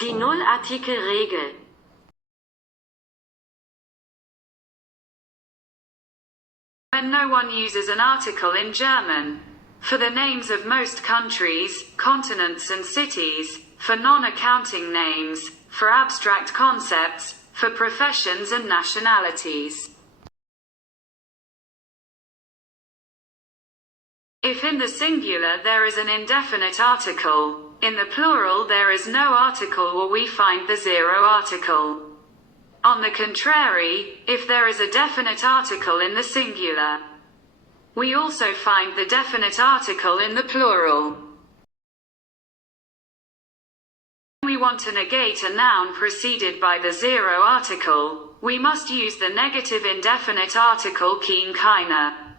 Die Null Artikel Regel. When no one uses an article in German. For the names of most countries, continents and cities, for non-accounting names, for abstract concepts, for professions and nationalities. If in the singular there is an indefinite article, in the plural there is no article or we find the zero article. On the contrary, if there is a definite article in the singular, we also find the definite article in the plural. When we want to negate a noun preceded by the zero article, we must use the negative indefinite article kein keiner.